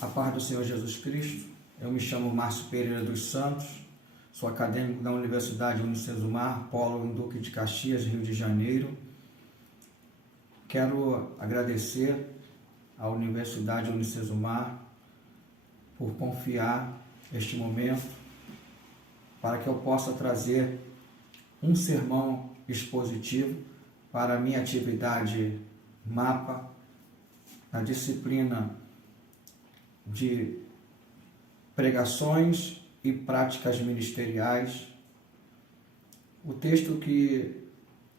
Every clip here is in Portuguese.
A paz do Senhor Jesus Cristo. Eu me chamo Márcio Pereira dos Santos, sou acadêmico da Universidade Unicesumar, Polo em Duque de Caxias, Rio de Janeiro. Quero agradecer à Universidade Unicesumar por confiar este momento para que eu possa trazer um sermão expositivo para a minha atividade MAPA, na disciplina de pregações e práticas ministeriais. O texto que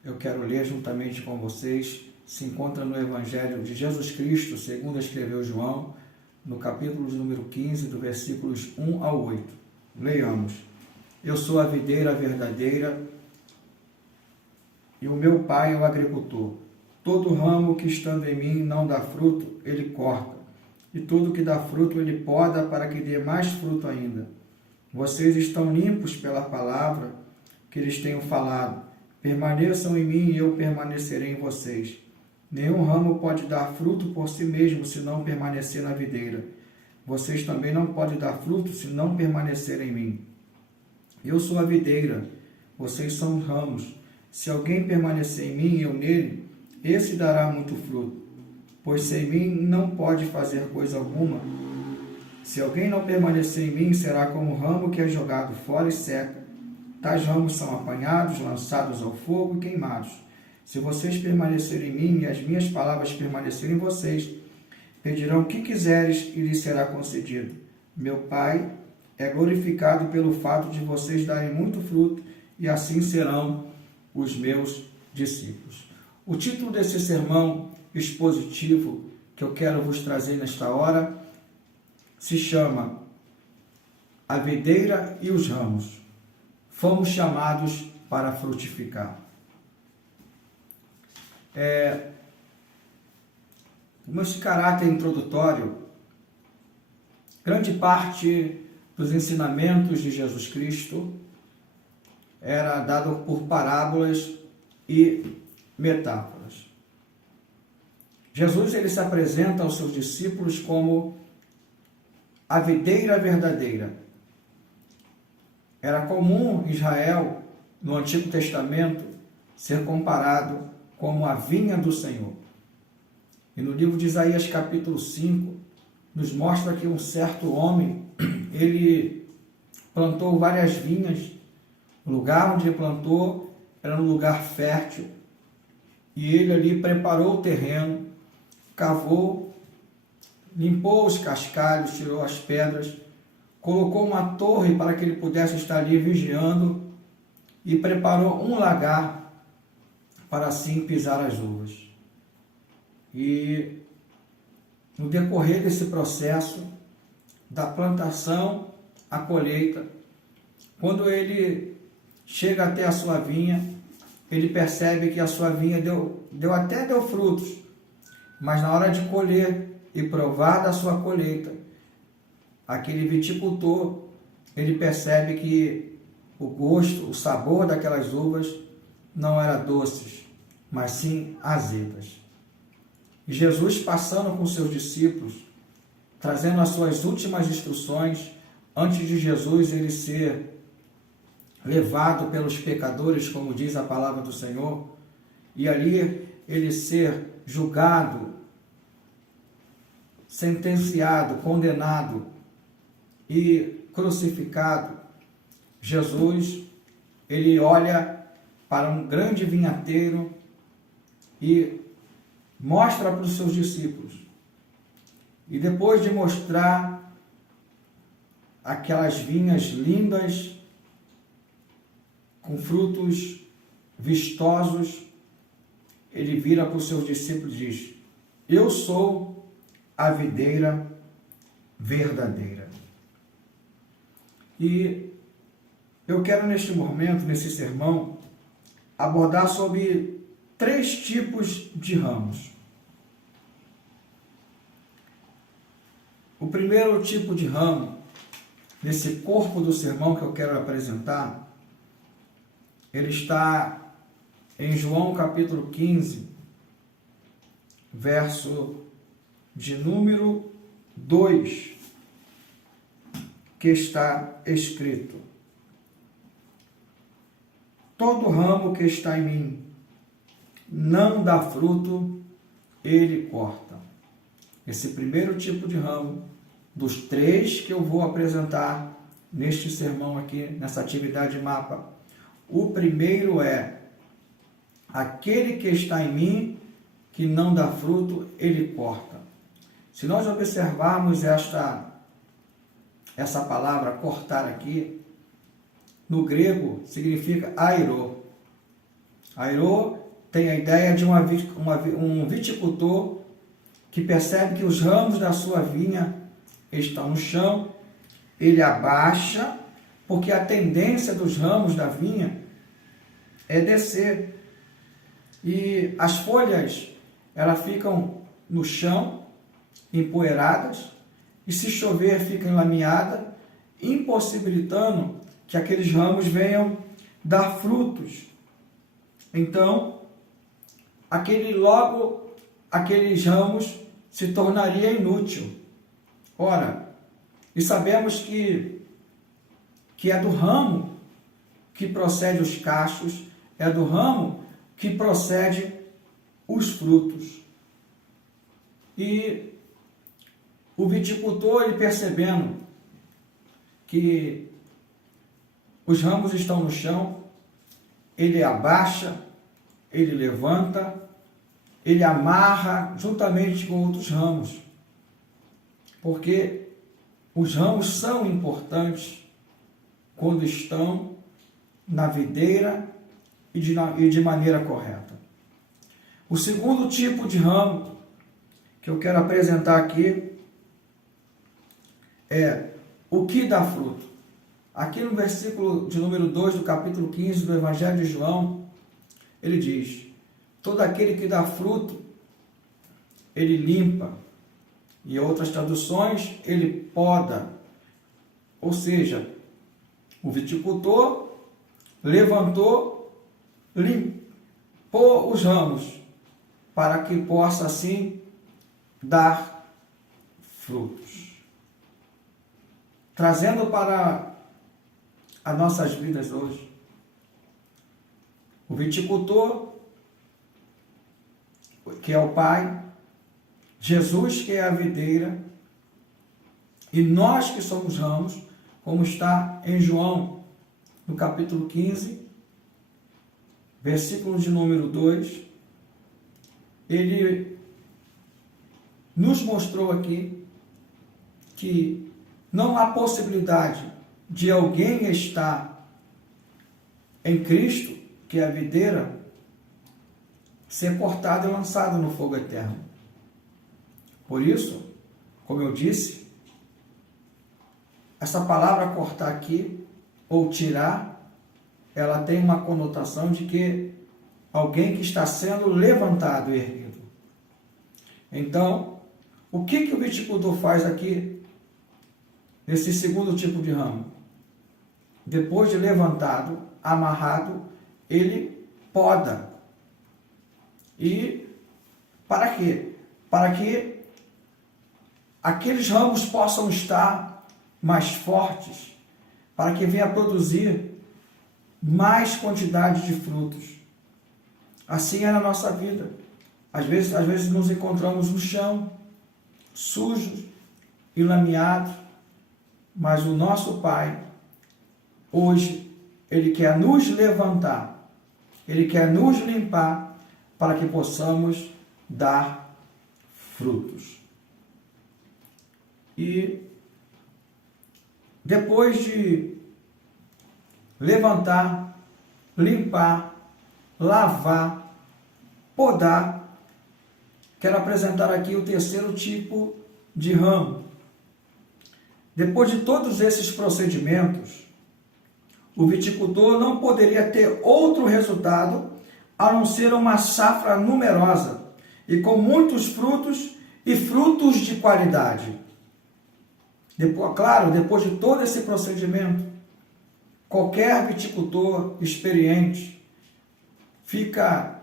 eu quero ler juntamente com vocês se encontra no Evangelho de Jesus Cristo, segundo escreveu João, no capítulo de número 15, do versículos 1 ao 8. Leiamos. Eu sou a videira verdadeira e o meu pai é o agricultor. Todo ramo que estando em mim não dá fruto, ele corta. E tudo que dá fruto ele poda para que dê mais fruto ainda. Vocês estão limpos pela palavra que lhes tenho falado. Permaneçam em mim e eu permanecerei em vocês. Nenhum ramo pode dar fruto por si mesmo se não permanecer na videira. Vocês também não podem dar fruto se não permanecerem em mim. Eu sou a videira, vocês são os ramos. Se alguém permanecer em mim e eu nele, esse dará muito fruto. Pois sem mim não pode fazer coisa alguma. Se alguém não permanecer em mim, será como o ramo que é jogado fora e seca. Tais ramos são apanhados, lançados ao fogo e queimados. Se vocês permanecerem em mim e as minhas palavras permanecerem em vocês, pedirão o que quiseres e lhes será concedido. Meu Pai é glorificado pelo fato de vocês darem muito fruto e assim serão os meus discípulos. O título desse sermão expositivo que eu quero vos trazer nesta hora se chama A Videira e os Ramos. Fomos chamados para frutificar. Nesse caráter introdutório, grande parte dos ensinamentos de Jesus Cristo era dado por parábolas e metáforas. Jesus ele se apresenta aos seus discípulos como a videira verdadeira. Era comum em Israel, no Antigo Testamento, ser comparado como a vinha do Senhor. E no livro de Isaías, capítulo 5, nos mostra que um certo homem, ele plantou várias vinhas. O lugar onde ele plantou era um lugar fértil. E ele ali preparou o terreno, cavou, limpou os cascalhos, tirou as pedras, colocou uma torre para que ele pudesse estar ali vigiando e preparou um lagar para assim pisar as uvas. E no decorrer desse processo, da plantação à colheita, quando ele chega até a sua vinha, ele percebe que a sua vinha deu frutos, mas na hora de colher e provar da sua colheita, aquele viticultor, ele percebe que o gosto, o sabor daquelas uvas não era doces, mas sim azedas. E Jesus, passando com seus discípulos, trazendo as suas últimas instruções, antes de Jesus ele ser levado pelos pecadores, como diz a palavra do Senhor, e ali ele ser julgado, sentenciado, condenado e crucificado, Jesus, ele olha para um grande vinhateiro e mostra para os seus discípulos. E depois de mostrar aquelas vinhas lindas, com frutos vistosos, ele vira para os seus discípulos e diz: eu sou a videira verdadeira. E eu quero neste momento, nesse sermão, abordar sobre 3 tipos de ramos. O primeiro tipo de ramo, nesse corpo do sermão que eu quero apresentar, ele está em João capítulo 15, verso de número 2, que está escrito: todo ramo que está em mim não dá fruto, ele corta. Esse primeiro tipo de ramo, dos 3 que eu vou apresentar neste sermão aqui, nessa atividade mapa, o primeiro é: aquele que está em mim, que não dá fruto, ele corta. Se nós observarmos essa palavra cortar aqui, no grego significa airô. Airô tem a ideia de um viticultor que percebe que os ramos da sua vinha estão no chão, ele abaixa, porque a tendência dos ramos da vinha é descer. E as folhas, elas ficam no chão, empoeiradas, e se chover, fica enlameada, impossibilitando que aqueles ramos venham dar frutos. Então, aqueles ramos se tornaria inútil. Ora, e sabemos que é do ramo que procede os cachos, é do ramo que procede os frutos. E o viticultor, ele percebendo que os ramos estão no chão, ele abaixa, ele levanta, ele amarra juntamente com outros ramos, porque os ramos são importantes quando estão na videira e de maneira correta. O segundo tipo de ramo que eu quero apresentar aqui é o que dá fruto. Aqui no versículo de número 2 do capítulo 15 do Evangelho de João, ele diz: todo aquele que dá fruto, ele limpa. Em outras traduções, ele poda. Ou seja, o viticultor levantou, limpou os ramos, para que possa assim dar frutos. Trazendo para as nossas vidas hoje, o viticultor, que é o Pai, Jesus, que é a videira, e nós que somos ramos, como está em João, no capítulo 15, versículo de número 2, ele nos mostrou aqui que não há possibilidade de alguém estar em Cristo, que é a videira, ser cortado e lançado no fogo eterno. Por isso, como eu disse, essa palavra cortar aqui, ou tirar, ela tem uma conotação de que alguém que está sendo levantado e erguido. Então, o que o viticultor faz aqui, nesse segundo tipo de ramo? Depois de levantado, amarrado, ele poda. E para quê? Para que aqueles ramos possam estar mais fortes, para que venha produzir mais quantidade de frutos. Assim é na nossa vida. Às vezes nos encontramos no chão, sujos, enlameados, mas o nosso Pai, hoje, Ele quer nos levantar, Ele quer nos limpar, para que possamos dar frutos. E depois de levantar, limpar, lavar, podar, quero apresentar aqui o terceiro tipo de ramo. Depois de todos esses procedimentos, o viticultor não poderia ter outro resultado a não ser uma safra numerosa e com muitos frutos e frutos de qualidade. Depois de todo esse procedimento, qualquer viticultor experiente fica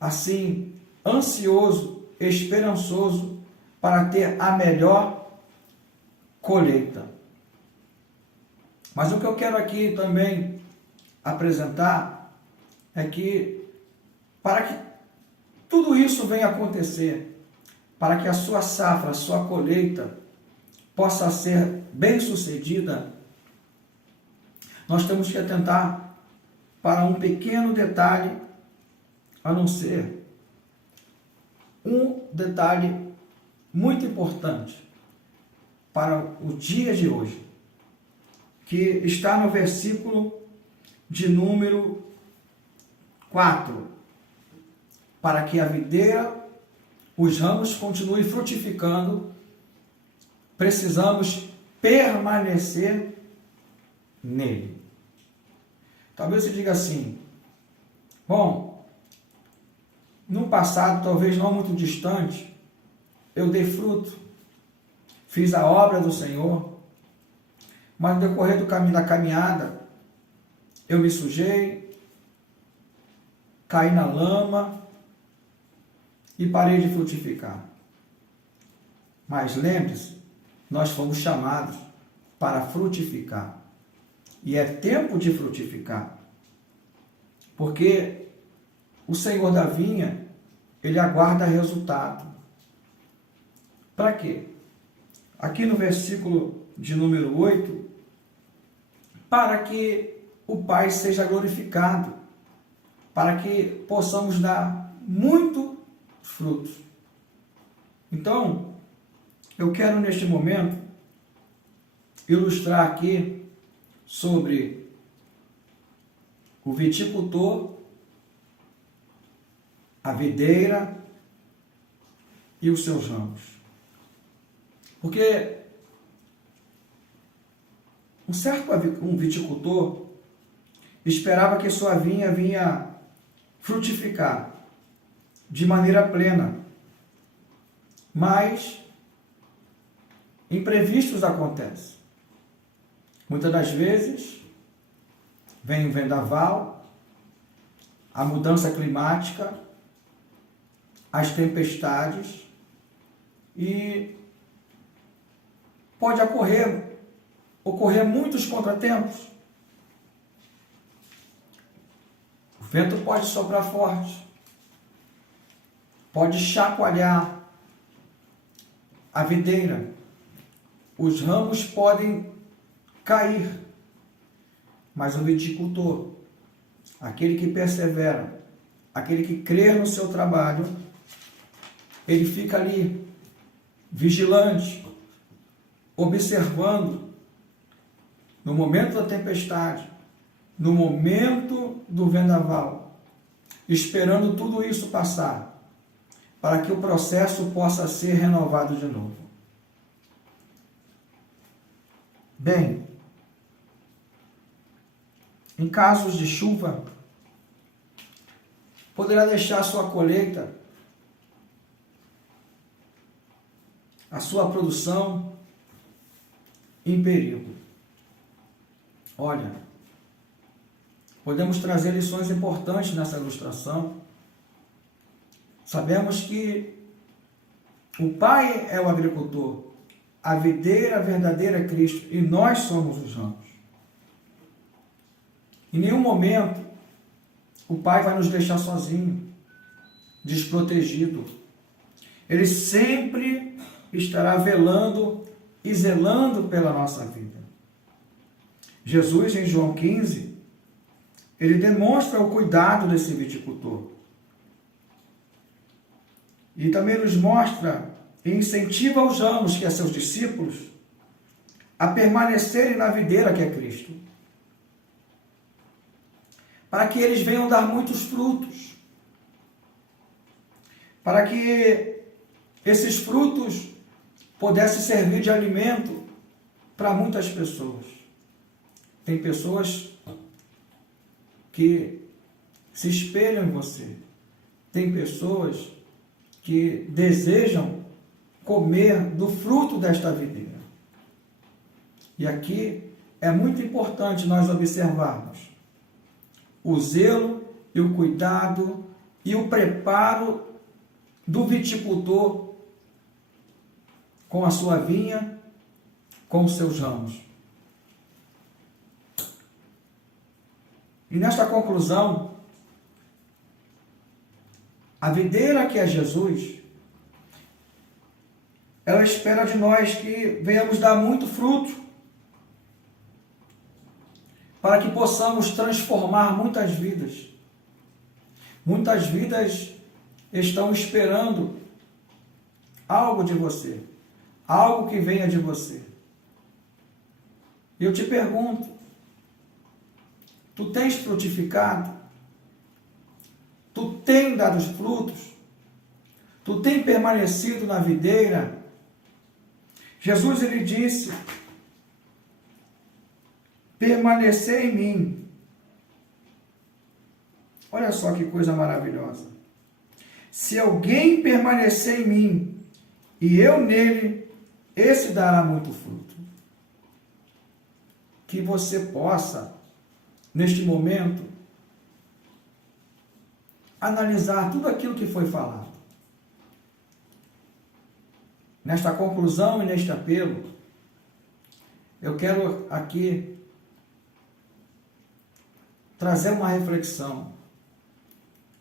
assim ansioso, esperançoso para ter a melhor colheita. Mas o que eu quero aqui também apresentar é que, para que tudo isso venha acontecer, para que a sua safra, a sua colheita possa ser bem sucedida, nós temos que atentar para um pequeno detalhe, a não ser um detalhe muito importante para o dia de hoje, que está no versículo de número 4. Para que a videira, os ramos continuem frutificando, precisamos permanecer nele. Talvez você diga assim: bom, no passado, talvez não muito distante, eu dei fruto, fiz a obra do Senhor, mas no decorrer do caminho da caminhada, eu me sujei, caí na lama e parei de frutificar. Mas lembre-se, nós fomos chamados para frutificar. E é tempo de frutificar. Porque o Senhor da vinha, Ele aguarda resultado. Para quê? Aqui no versículo de número 8, para que o Pai seja glorificado, para que possamos dar muito frutos. Então, eu quero neste momento ilustrar aqui sobre o viticultor, a videira e os seus ramos. Porque um viticultor esperava que sua vinha frutificar de maneira plena, mas imprevistos acontecem. Muitas das vezes vem o vendaval, a mudança climática, as tempestades, e pode ocorrer muitos contratempos. O vento pode soprar forte, pode chacoalhar a videira, os ramos podem cair, mas o viticultor, aquele que persevera, aquele que crê no seu trabalho, ele fica ali, vigilante, observando, no momento da tempestade, no momento do vendaval, esperando tudo isso passar, para que o processo possa ser renovado de novo. Bem, em casos de chuva, poderá deixar sua colheita, a sua produção em perigo. Olha, podemos trazer lições importantes nessa ilustração. Sabemos que o Pai é o agricultor, a videira verdadeira é Cristo e nós somos os ramos. Em nenhum momento o Pai vai nos deixar sozinho, desprotegido. Ele sempre estará velando e zelando pela nossa vida. Jesus, em João 15, ele demonstra o cuidado desse viticultor. E também nos mostra e incentiva os ramos, que é seus discípulos, a permanecerem na videira que é Cristo, para que eles venham dar muitos frutos, para que esses frutos pudessem servir de alimento para muitas pessoas. Tem pessoas que se espelham em você, tem pessoas que desejam comer do fruto desta videira. E aqui é muito importante nós observarmos o zelo e o cuidado e o preparo do viticultor com a sua vinha, com os seus ramos. E nesta conclusão, a videira que é Jesus, ela espera de nós que venhamos dar muito fruto, para que possamos transformar muitas vidas. Muitas vidas estão esperando algo de você, algo que venha de você. E eu te pergunto, tu tens frutificado? Tu tens dado os frutos? Tu tens permanecido na videira? Jesus, ele disse, permanecer em mim. Olha só que coisa maravilhosa. Se alguém permanecer em mim e eu nele, esse dará muito fruto. Que você possa, neste momento, analisar tudo aquilo que foi falado. Nesta conclusão e neste apelo, eu quero aqui trazer uma reflexão,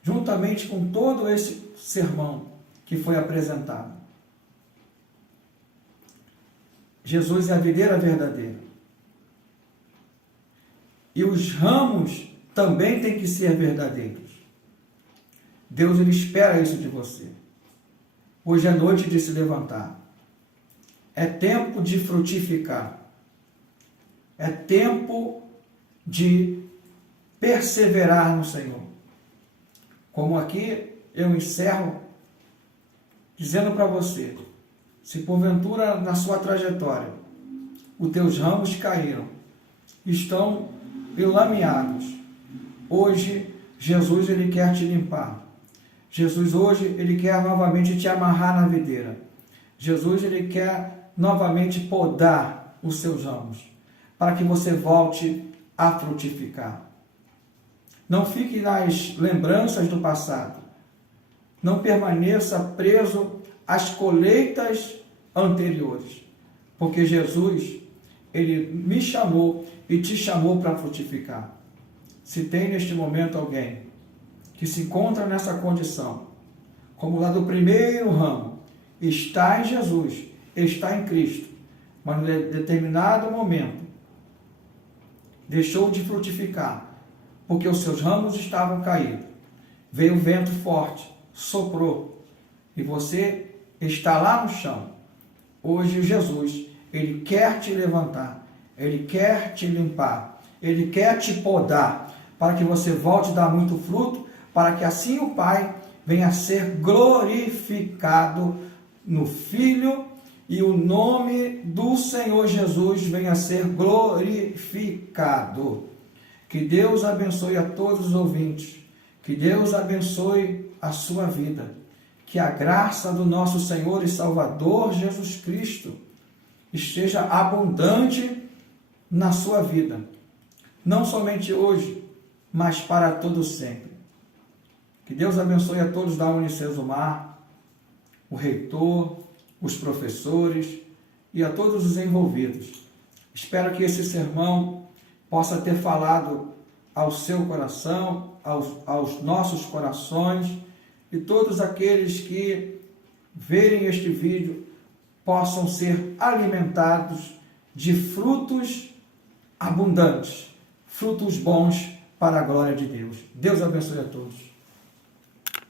juntamente com todo esse sermão que foi apresentado. Jesus é a videira verdadeira. E os ramos também têm que ser verdadeiros. Deus, ele espera isso de você. Hoje é noite de se levantar. É tempo de frutificar. É tempo de perseverar no Senhor. Como aqui eu encerro dizendo para você, se porventura na sua trajetória os teus ramos caíram, estão enlameados, hoje Jesus, ele quer te limpar. Jesus hoje, ele quer novamente te amarrar na videira. Jesus, ele quer novamente podar os seus ramos, para que você volte a frutificar. Não fique nas lembranças do passado. Não permaneça preso às colheitas anteriores. Porque Jesus, ele me chamou e te chamou para frutificar. Se tem neste momento alguém que se encontra nessa condição, como lá do primeiro ramo, está em Jesus, está em Cristo, mas em determinado momento deixou de frutificar, porque os seus ramos estavam caídos. Veio um vento forte, soprou, e você está lá no chão. Hoje Jesus, ele quer te levantar, ele quer te limpar, ele quer te podar, para que você volte a dar muito fruto, para que assim o Pai venha a ser glorificado no Filho e o nome do Senhor Jesus venha a ser glorificado. Que Deus abençoe a todos os ouvintes, que Deus abençoe a sua vida, que a graça do nosso Senhor e Salvador Jesus Cristo esteja abundante na sua vida, não somente hoje, mas para todo sempre. Que Deus abençoe a todos da Unicesumar, o reitor, os professores e a todos os envolvidos. Espero que esse sermão possa ter falado ao seu coração, aos nossos corações, e todos aqueles que verem este vídeo possam ser alimentados de frutos abundantes, frutos bons para a glória de Deus. Deus abençoe a todos.